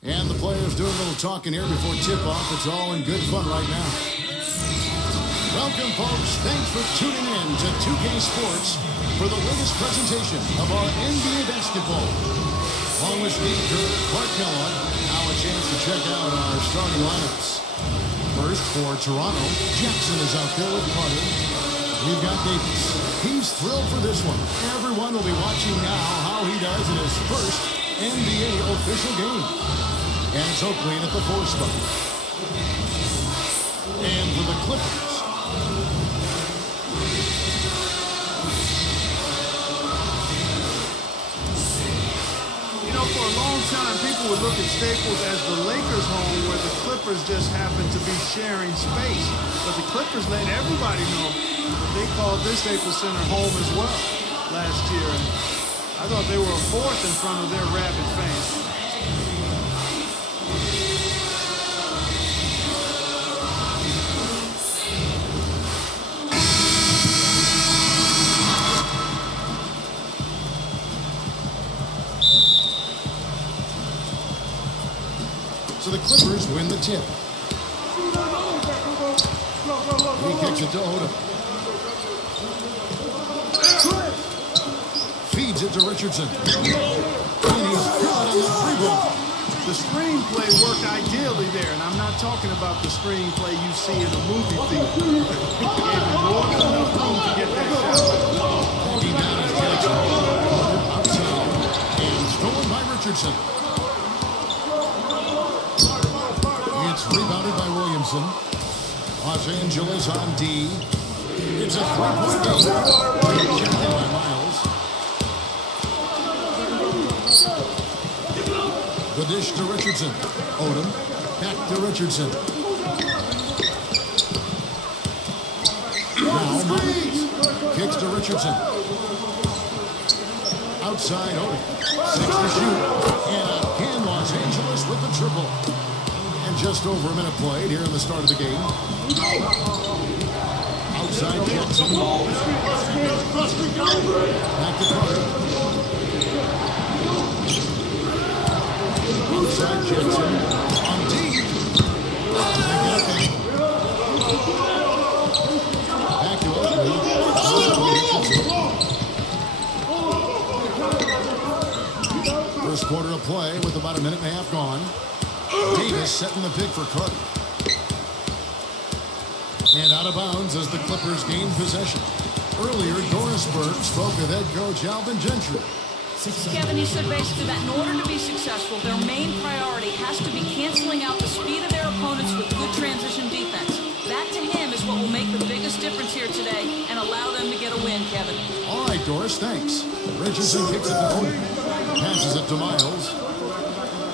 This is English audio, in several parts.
And the players doing a little talking here before tip-off. It's all in good fun right now. Welcome, folks. Thanks for tuning in to 2K Sports for the latest presentation of our NBA basketball. Along with Steve Kerr, Clark Kellogg, now a chance to check out our starting lineups. First, for Toronto, Jackson is out there with Carter. We've got Davis. He's thrilled for this one. Everyone will be watching now how he does in his first NBA official game. And it's Oakley at the 4 spot. And for the Clippers, you know, for a long time, people would look at Staples as the Lakers' home, where the Clippers just happened to be sharing space. But the Clippers let everybody know that they called this Staples Center home as well last year. And I thought they were a fourth in front of their rabid fans. So the Clippers win the tip. He kicks it to Odom. Feeds it to Richardson. And he's good on the three-ball. The screenplay worked ideally there, and I'm not talking about the screenplay you see in a movie theater. Gave him more than enough room to get that shot. Backing down is Jackson. Outside. And stolen by Richardson. It's rebounded by Williamson. Los Angeles on D. It's a three-point game. Checked in by Miles. The dish to Richardson. Odom. Back to Richardson. Now Miles. Kicks to Richardson. Outside Odom. 6 to shoot. And again Los Angeles with the triple. And just over a minute played here in the start of the game. Outside Jackson. Back to Carter. Outside Jackson. On deep. Back to Oakley. First quarter of play with about a minute and a half gone. Davis setting the pick for Carter. And out of bounds as the Clippers gain possession. Earlier, Doris Burke spoke with head coach Alvin Gentry. Kevin, he said basically that in order to be successful, their main priority has to be canceling out the speed of their opponents with good transition defense. That, to him, is what will make the biggest difference here today and allow them to get a win, Kevin. All right, Doris, thanks. Richardson kicks it to Odom. Passes it to Miles.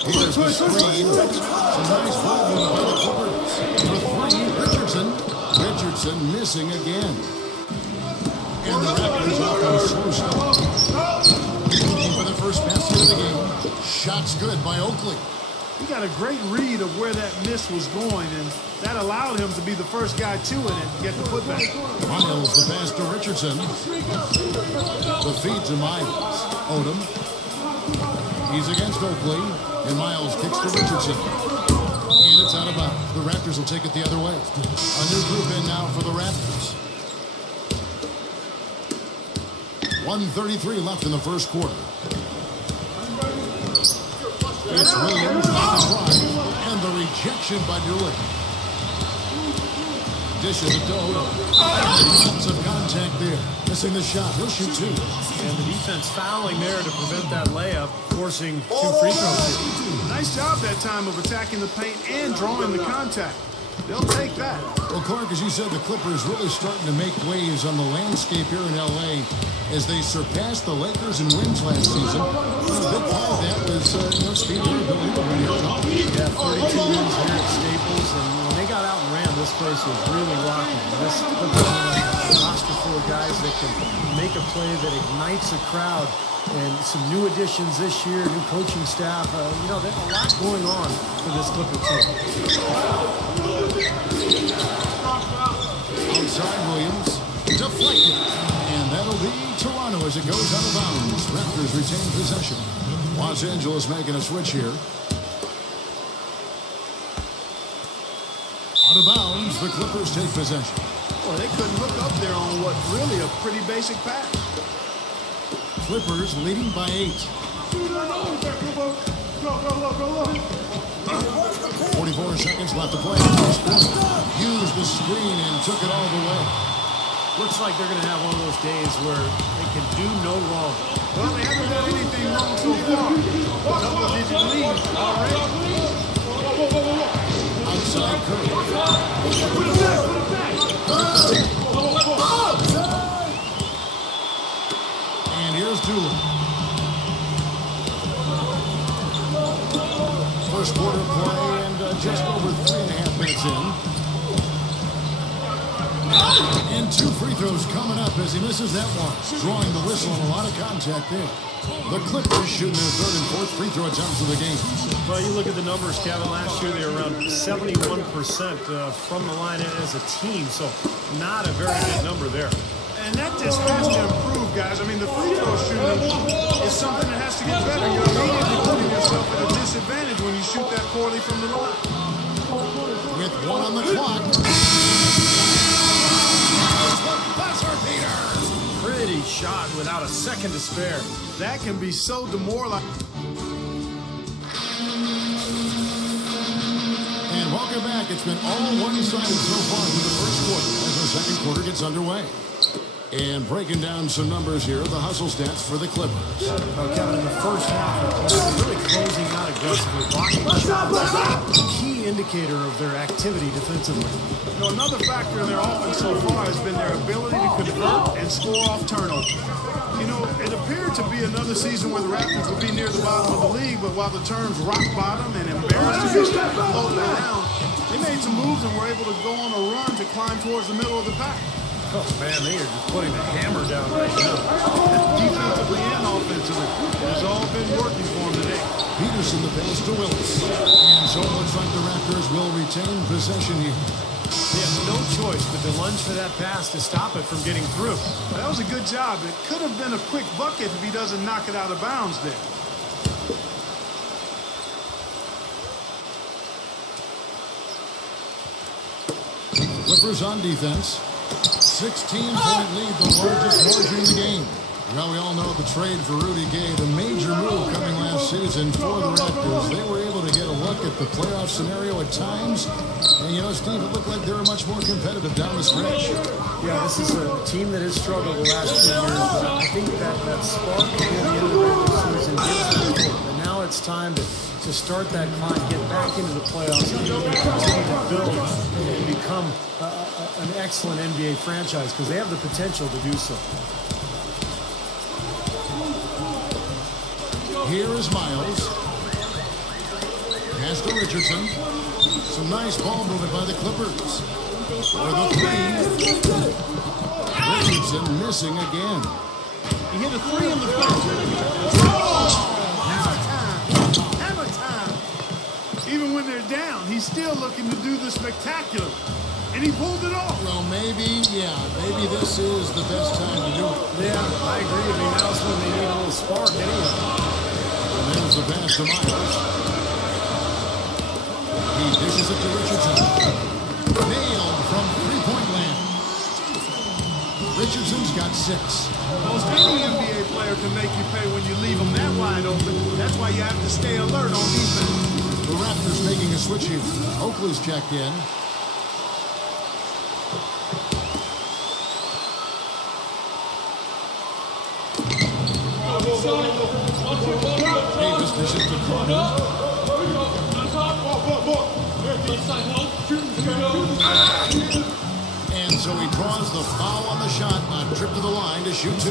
Here's the screen. Some nice ball movement by the Clippers. For three, Richardson. Richardson missing again. And the Raptors off on a slow start. Looking for the first basket of the game. Shots good by Oakley. He got a great read of where that miss was going, and that allowed him to be the first guy to it and get the putback. Miles the pass to Richardson. The feed to Miles. Odom. He's against Oakley. And Miles kicks to Richardson. And it's out of bounds. The Raptors will take it the other way. A new group in now for the Raptors. 1:33 left in the first quarter. It's Williams on the drive. And the rejection by Dooley. Dishes it to Odom. Lots of contact there. Missing the shot. He'll shoot two. And the defense fouling there to prevent that layup, forcing 2 free throws. Nice job that time of attacking the paint and drawing the contact. They'll take that. Well, Clark, as you said, the Clippers really starting to make waves on the landscape here in L.A. as they surpassed the Lakers in wins last season. A big part of that was, speed and ability to win your top. Yeah, 32 wins here at Staples, and when they got out and ran, this place was really rocking. This Clippers has a roster full of guys that can make a play that ignites a crowd. And some new additions this year, new coaching staff. There's a lot going on for this Clipper team. Outside Williams, deflected. And that'll be Toronto as it goes out of bounds. Raptors retain possession. Los Angeles making a switch here. Out of bounds, the Clippers take possession. Well, they couldn't look up there on what's really a pretty basic pass. Clippers leading by 8. 44 seconds left to play. Used the screen and took it all the way. Looks like they're going to have one of those days where they can do no wrong. Well, they haven't done anything wrong so far. Double-digit lead already. Outside Curry. And here's Doolin. First quarter play and just over 3.5 minutes in. And 2 free throws coming up as he misses that one. Drawing the whistle and a lot of contact there. The Clippers shooting their 3rd and 4th free throw attempts of the game. Well, you look at the numbers, Kevin. Last year they were around 71% from the line as a team, so not a very good number there. And that just has to improve, guys. I mean, the free throw shooting is something that has to get better. You're immediately putting yourself at a disadvantage when you shoot that poorly from the line. With 1 on the clock. Pretty shot without a second to spare. That can be so demoralizing. And welcome back. It's been all one-sided so far through the first quarter as our second quarter gets underway. And breaking down some numbers here, the hustle stats for the Clippers. Kevin, in the first half, they're really closing out aggressively, blocking shots. Key indicator of their activity defensively. You know, another factor in their offense so far has been their ability to convert and score off turnovers. You know, it appeared to be another season where the Raptors would be near the bottom of the league, but while the terms rock bottom and embarrassing floating around, they made some moves and were able to go on a run to climb towards the middle of the pack. Oh, man, they are just putting the hammer down right now. Defensively and offensively, it has all been working for them today. Peterson the pass to Willis. And so it looks like the Raptors will retain possession here. They have no choice but to lunge for that pass to stop it from getting through. Well, that was a good job. It could have been a quick bucket if he doesn't knock it out of bounds there. Clippers on defense. 16-point lead, the largest margin in the game. Well, we all know the trade for Rudy Gay, the major move coming last season for the Raptors. They were able to get a look at the playoff scenario at times. And, you know, Steve, it looked like they were much more competitive down the stretch. Yeah, this is a team that has struggled the last 2 years, but I think that spark near the end of the regular season gives them hope. And now it's time to start that climb, get back into the playoffs, and continue to build and become an excellent NBA franchise because they have the potential to do so. Here is Miles. Pass to Richardson. Some nice ball movement by the Clippers. For the 3. Richardson missing again. He hit a 3 in the first. Hammer time. Even when they're down, he's still looking to do the spectacular. And he pulled it off. Well, maybe this is the best time to do it. Yeah, I agree. I mean, now's when they need a little spark anyway. And there's the pass to Miles. He dishes it to Richardson. Nailed from 3-point land. Richardson's got 6. Most any NBA player can make you pay when you leave them that wide open. That's why you have to stay alert on defense. The Raptors making a switch here. Oakley's checked in. Davis dishes to Carter. And so he draws the foul on the shot, a trip to the line to shoot 2.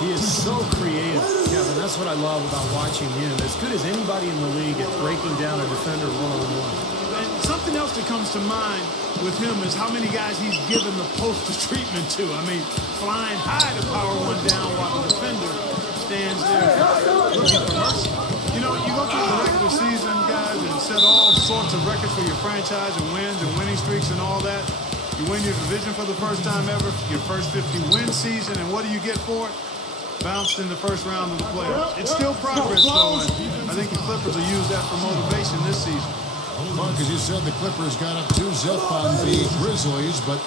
He is so creative, Kevin. That's what I love about watching him. As good as anybody in the league at breaking down a defender one-on-one. And something else that comes to mind with him is how many guys he's given the poster treatment to. I mean, flying high to power one down while the defender stands there looking for mercy. You know, you go through the regular season, guys, and set all sorts of records for your franchise and wins and winning streaks and all that. You win your division for the first time ever, your first 50-win season, and what do you get for it? Bounced in the first round of the playoffs. It's still progress, though, and I think the Clippers will use that for motivation this season. Mark, as you said, the Clippers got up 2-zip on the Grizzlies, but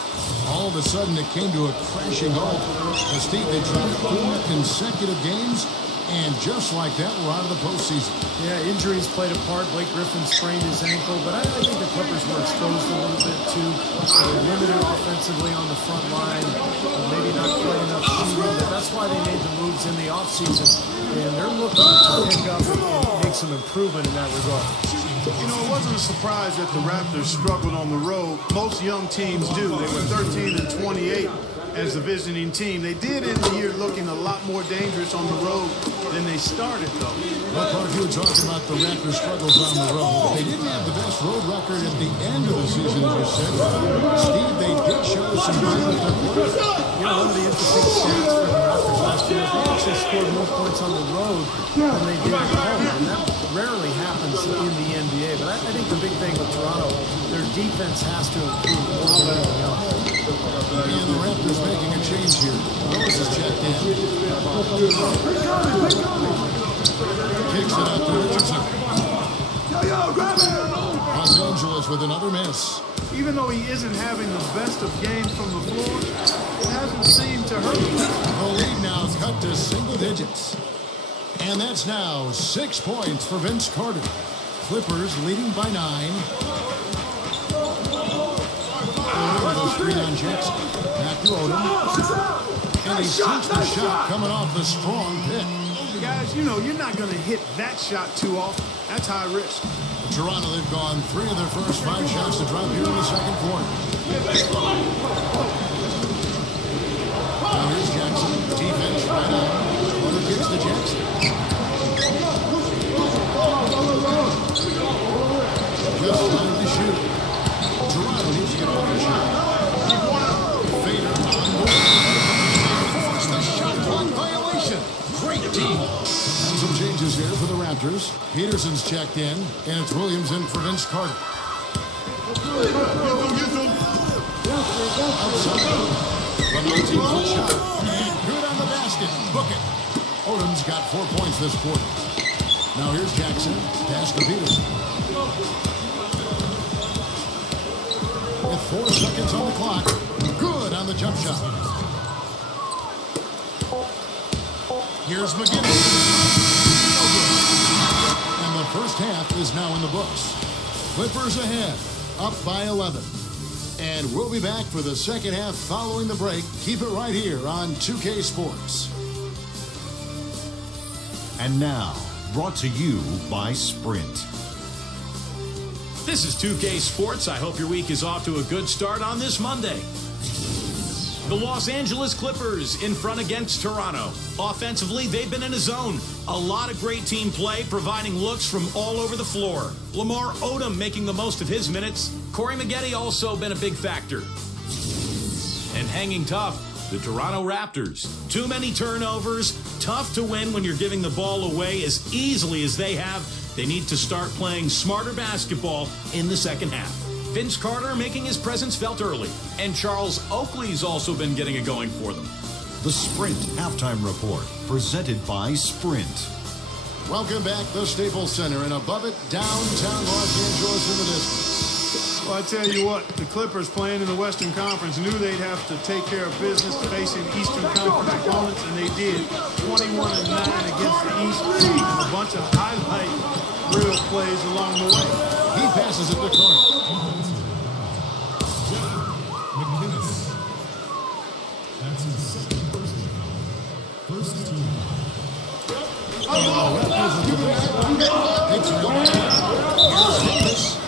all of a sudden it came to a crashing halt. As Steve, they dropped 4 consecutive games, and just like that, we're out of the postseason. Yeah, injuries played a part. Blake Griffin sprained his ankle, but I think the Clippers were exposed a little bit too. They were limited offensively on the front line, maybe not quite enough shooting, but that's why they made the moves in the offseason. And they're looking to pick up and make some improvement in that regard. You know, it wasn't a surprise that the Raptors struggled on the road. Most young teams do. They were 13-28 as a visiting team. They did end the year looking a lot more dangerous on the road than they started, though. Well, Clark, you were talking about the Raptors' struggles on the road. They didn't have the best road record at the end of the season, as you said. Steve, they did show some signs of their work. You know, one of the interesting stats for the Raptors last year, they actually scored more points on the road than they did at home. And that rarely happens in the NBA. But I think the big thing with Toronto, their defense has to improve more than anything else. And the Raptors making a change here. Rose is checked in. Kicks it out to Richardson. Los Angeles with another miss. Even though he isn't having the best of games from the floor, it hasn't seemed to hurt him. The lead now cut to single digits. And that's now 6 points for Vince Carter. Clippers leading by 9. Odom screen on Jackson. Back to Odom. And he sinks the shot coming off the strong pick. Guys, you know, you're not going to hit that shot too often. That's high risk. Toronto, they've gone 3 of their first 5 shots to drop here in the second quarter. Now here's Jackson. Defense right on. Carter kicks to Jackson. Just wanted to shoot. Toronto needs to get off the shot. Fader on board. Forced the shot clock violation. Great team. And some changes here for the Raptors. Peterson's checked in, and it's Williams in for Vince Carter. Outside. The 19-foot shot. And good on the basket. Book it. Odom's got 4 points this quarter. Now here's Jackson. Pass to Peterson. With 4 seconds on the clock. Good on the jump shot. Here's McGinnis. And the first half is now in the books. Clippers ahead, up by 11. And we'll be back for the second half following the break. Keep it right here on 2K Sports. And now, brought to you by Sprint. This is 2K Sports. I hope your week is off to a good start on this Monday. The Los Angeles Clippers in front against Toronto. Offensively, they've been in a zone. A lot of great team play, providing looks from all over the floor. Lamar Odom making the most of his minutes. Corey Maggette also been a big factor. And hanging tough, the Toronto Raptors. Too many turnovers. Tough to win when you're giving the ball away as easily as they have. They need to start playing smarter basketball in the second half. Vince Carter making his presence felt early. And Charles Oakley's also been getting it going for them. The Sprint Halftime Report, presented by Sprint. Welcome back, the Staples Center, and above it, downtown Los Angeles in the distance. Well, I tell you what, the Clippers playing in the Western Conference knew they'd have to take care of business facing Eastern Conference opponents, and they did. 21-9 against the East, and a bunch of highlight real plays along the way. He passes it to Carter. That's his second personal foul. First team.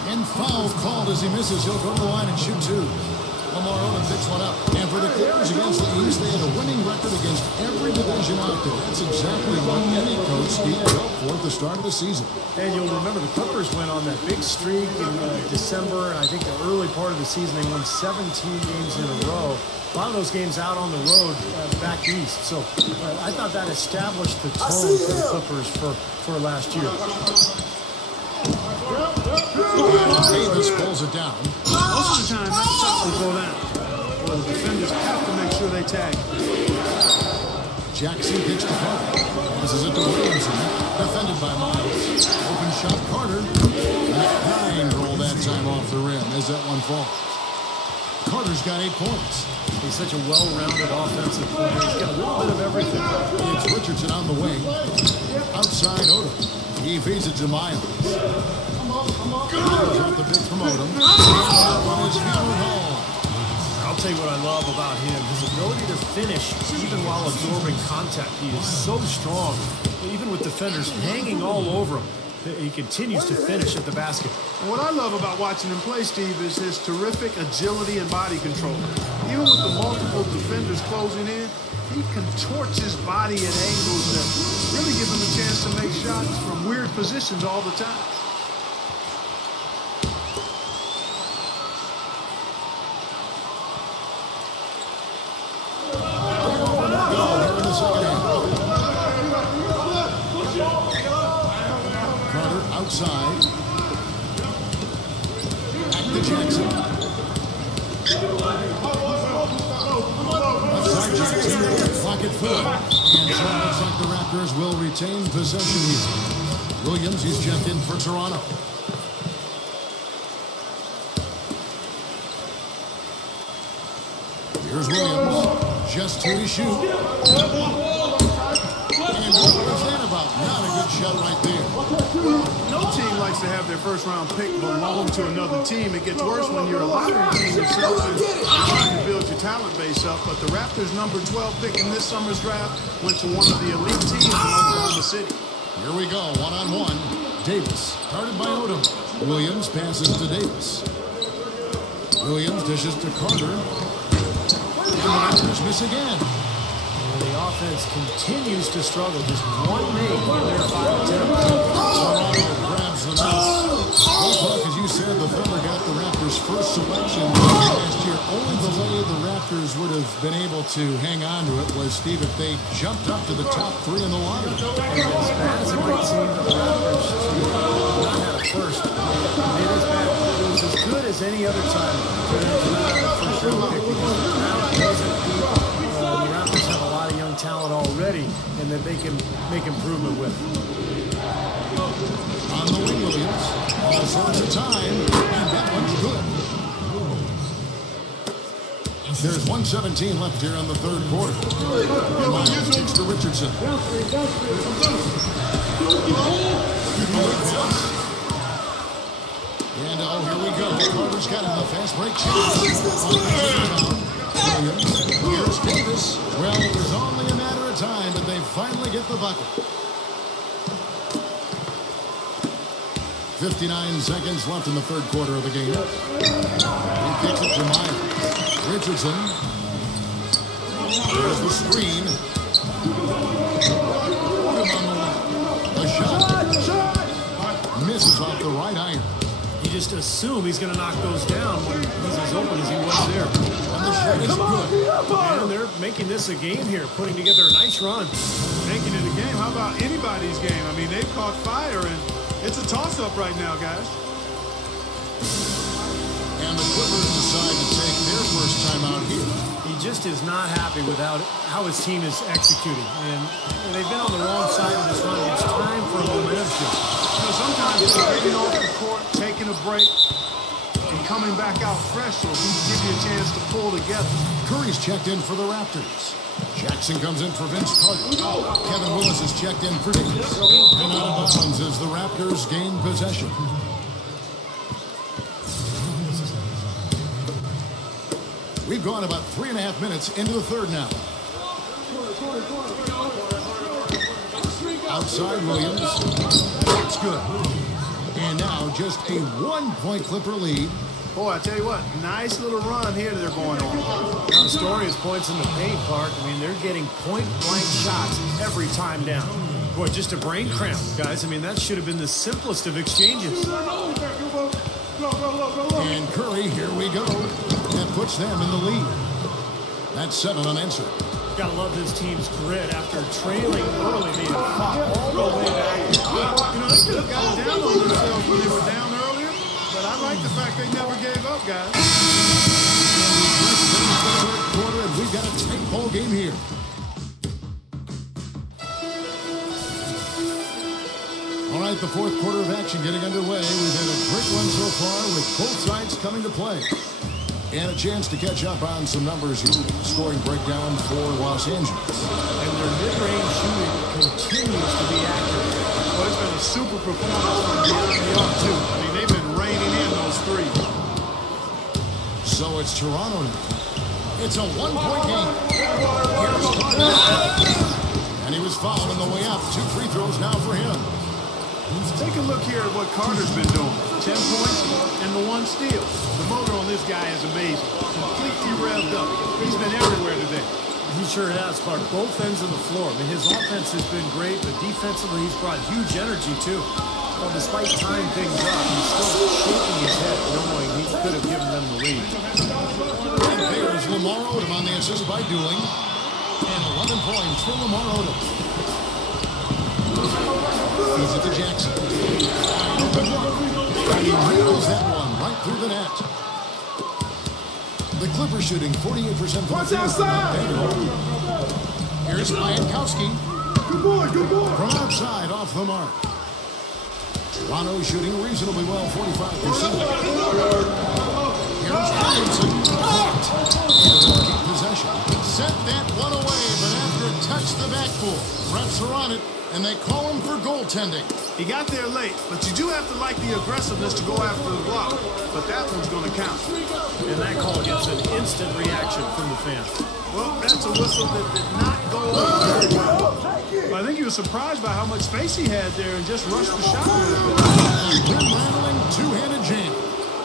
And foul called as he misses. He'll go to the line and shoot 2. Lamar Odom picks one up. And for the Clippers against the East, they had a winning record against every division out there. That's exactly what any coach he had hoped for at the start of the season. And you'll remember the Clippers went on that big streak in December, and I think the early part of the season they won 17 games in a row. A lot of those games out on the road back east. So I thought that established the tone for the Clippers for last year. Davis pulls it down. Most of the time, that shot will go down. Well, the defenders have to make sure they tag. Jackson kicks to Carter. Passes it to Williamson. Defended by Miles. Open shot, Carter. And a kind roll falls. Carter's got 8 points. He's such a well-rounded offensive player. He's got a little bit of everything. It's Richardson on the wing. Outside Odom. He feeds it to Miles. Drop the big from Odom. I'll tell you what I love about him, his ability to finish even while absorbing contact. He is so strong, even with defenders hanging all over him. He continues to finish at the basket. And what I love about watching him play, Steve, is his terrific agility and body control. Even with the multiple defenders closing in, he contorts his body at angles that really give him a chance to make shots from weird positions all the time. Outside. Back to Jackson. Outside Jackson. Clock at 4. And so it looks like the Raptors will retain possession here. Williams, he's checked in for Toronto. Here's Williams. Just to his shoot. And what was that about? Not a good shot right there. No team likes to have their first-round pick belong to another team. It gets worse when you're a lottery team yourself and you're trying to build your talent base up. But the Raptors' number 12 pick in this summer's draft went to one of the elite teams in Oklahoma City. Here we go, one-on-one. Davis, guarded by Odom. Williams passes to Davis. Williams dishes to Carter. And the Raptors miss again. The offense continues to struggle. Just one make in their 5 attempts. Toronto grabs the miss. Well, Buck, as you said, the Thunder got the Raptors' first selection last year. Only the way the Raptors would have been able to hang on to it was, Steve, if they jumped up to the top 3 in the lottery. And as bad as it might seem for the Raptors to not have a first, it is bad. It was as good as any other time for them to not have a first-round pick because the crowd doesn't beat. The Raptors have a lot of young talent already, and that they can make improvement with. On the wing, Williams. All sorts of time, and that one's good. There's 1:17 left here in the third quarter. Miles takes to Richardson. And here we go. Carter's got it in the fast break. Here's Davis. Well, it was only a matter of time, but they finally get the bucket. 59 seconds left in the third quarter of the game. He kicks it to Miles. Richardson. There's the screen. A shot. Misses off the right iron. You just assume he's going to knock those down when he's as open as he was there. And the shot is good. And they're making this a game here, putting together a nice run. Making it a game. How about anybody's game? I mean, they've caught fire, and it's a toss-up right now, guys. And the Clippers decide to take their first time out here. He just is not happy with how his team is executing. And they've been on the wrong side of this run. It's time for a momentum shift. You know, sometimes it's getting off the court, taking a break, and coming back out fresh so he can give you a chance to pull together. Curry's checked in for the Raptors. Jackson comes in for Vince Carter. Kevin Willis is checked in for Davis. And out of bounds as the Raptors gain possession. We've gone about 3.5 minutes into the third now. Outside Williams. That's good. And now just a 1-point Clipper lead. Boy, I tell you what, nice little run here that they're going on. Now the story is points in the paint, Park. I mean, they're getting point-blank shots every time down. Boy, just a brain cramp, guys. I mean, that should have been the simplest of exchanges. And Curry, here we go. That puts them in the lead. That's 7 unanswered. Gotta love this team's grit after trailing early. They have fought all the way back. You know, they could have gotten down on themselves when they were down earlier, but I like the fact they never gave up, guys. Third quarter, and we've got a tight ball game here. All right, the fourth quarter of action getting underway. We've had a great run so far with both sides coming to play. And a chance to catch up on some numbers here. Scoring breakdown for Los Angeles. And their mid-range shooting continues to be accurate. Well, it's been a super performance from beyond the arc, too. I mean, they've been raining in those threes. So it's Toronto now. It's a one-point game. Here's Carter. And he was fouled on the way up. 2 free throws now for him. Take a look here at what Carter's been doing. 10 points and the 1 steal. The motor on this guy is amazing. Completely revved up. He's been everywhere today. He sure has, Clark. Both ends of the floor. I mean, his offense has been great, but defensively he's brought huge energy, too. Well, despite tying things up, he's still shaking his head, knowing he could have given them the lead. And there's Lamar Odom on the assist by Dooling. And 11 points for Lamar Odom. Feeds it to Jackson. And he wheels that one right through the net. The Clippers shooting 48% from the field. Here's Jankowski. Good boy, good boy. From outside, off the mark. Toronto shooting reasonably well, 45%. Here's Robinson. Keep possession. Set that one away, but after it touched the backboard, refs are on it, and they call him for goaltending. He got there late, but you do have to like the aggressiveness to go after the block. But that one's going to count. And that call gets an instant reaction from the fans. Well, that's a whistle that did not go over very well. I think he was surprised by how much space he had there and just rushed the shot a little bit. Rim-rattling two-handed jam.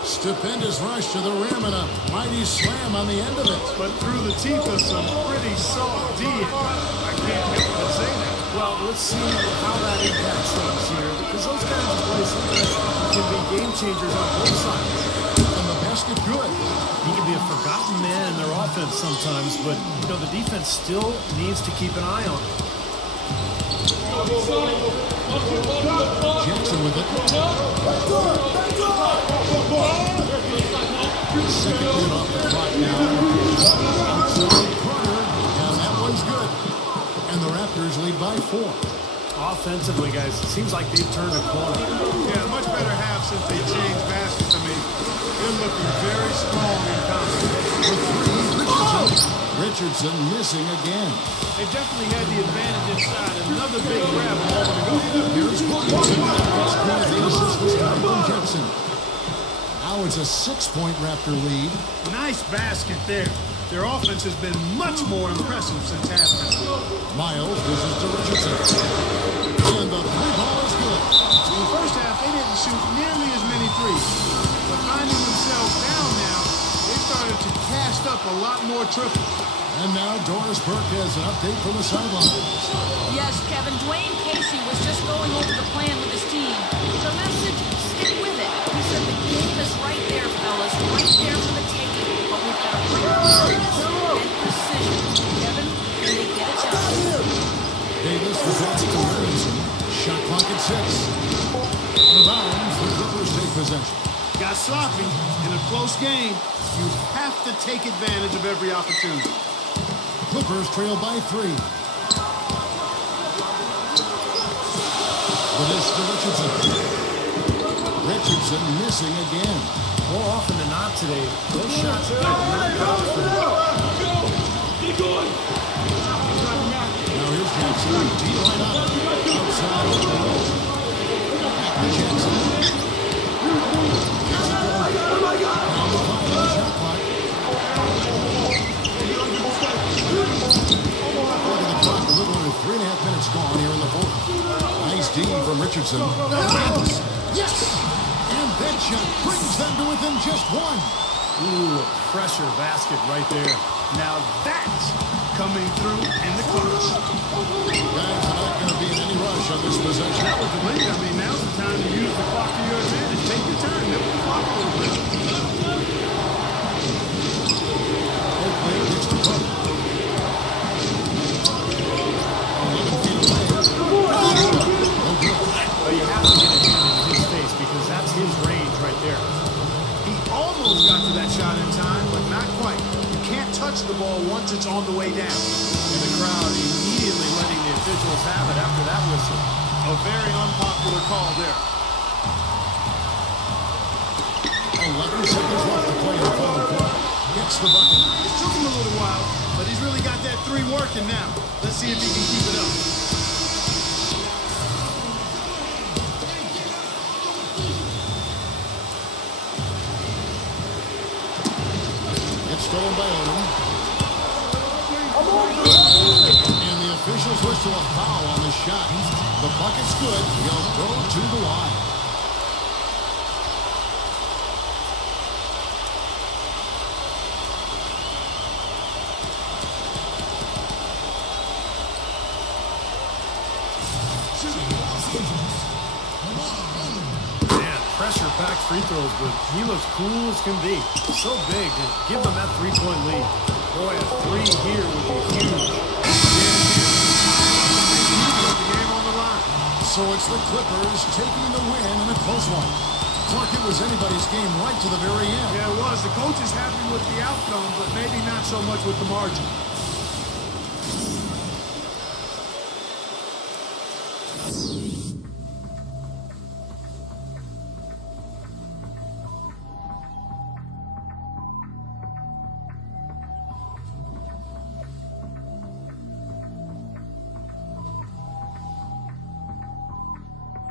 Stupendous rush to the rim and a mighty slam on the end of it. But through the teeth of some pretty soft D. I can't help but say that. Well, let's see how that impacts things here, because those kinds of plays can be game changers on both sides. And the basket good. He can be a forgotten man in their offense sometimes, but you know the defense still needs to keep an eye on him. Jackson with it. Second hit off the clock now. Outside corner, and that one's good. And the Raptors lead by 4. Offensively, guys, it seems like they've turned a corner. Yeah, much better half since they changed baskets. I mean, they're looking very strong in confidence. For 3, Richardson missing again. They definitely had the advantage inside. Another big grab a moment ago. Here's Williamson. The assist this time from Jefferson. Now it's a 6-point Raptor lead. Nice basket there. Their offense has been much more impressive since halftime. Miles, this is to Richardson. And the 3-ball is good. In the first half, they didn't shoot nearly as many threes. But finding themselves down now, they started to cast up a lot more triples. And now Doris Burke has an update from the sideline. Yes, Kevin, Dwayne Casey was just going over the plan with his team. The message, stick with it. He said the game is right there, fellas, right there for the taking. But we've got to bring focus and precision. Kevin, can they get it done? Davis, the pass to Williamson. Shot clock at 6. The bounds, the Clippers take possession. Got sloppy in a close game. You have to take advantage of every opportunity. Clippers trail by 3. The dish to Richardson. Richardson missing again. More often than not today, those shots are not out for them. Now here's Jackson. D-line up. Outside. Back to Jackson. Gets it going. Down the 5 on the shot clock. Look at the clock. A little over 3.5 minutes gone here in the 4th. Nice D from Richardson. Yes! And that shot brings them to within just 1. Ooh, a pressure basket right there. Now that's coming through in the clutch. Guys are not going to be in any rush on this possession. That was the lead. I mean, now's the time to use the clock to your advantage. Take your time. Nip the clock a little bit. Oakley gets the puck. 11 feet away. No good. But you have to get a hand in his face because that's his range right there. He almost got to that shot in time, but not quite. You can't touch the ball once it's on the way down. And the crowd immediately letting the officials have it after that whistle. A very unpopular call there. 11 seconds left to play in the final quarter. Gets the bucket. It took him a little while, but he's really got that three working now. Let's see if he can keep it up. It's stolen by Odom. And the officials whistle a foul on the shot. The bucket's good. He'll go to the line. Man, pressure-packed free throws, but he looks cool as can be. So big to give them that three-point lead. Boy, a three here would be huge. The game on the line. So it's the Clippers taking the win in a close one. Clark, it was anybody's game right to the very end. Yeah, it was. The coach is happy with the outcome, but maybe not so much with the margin.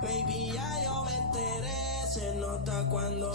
Baby, ya yo me enteré, se nota cuando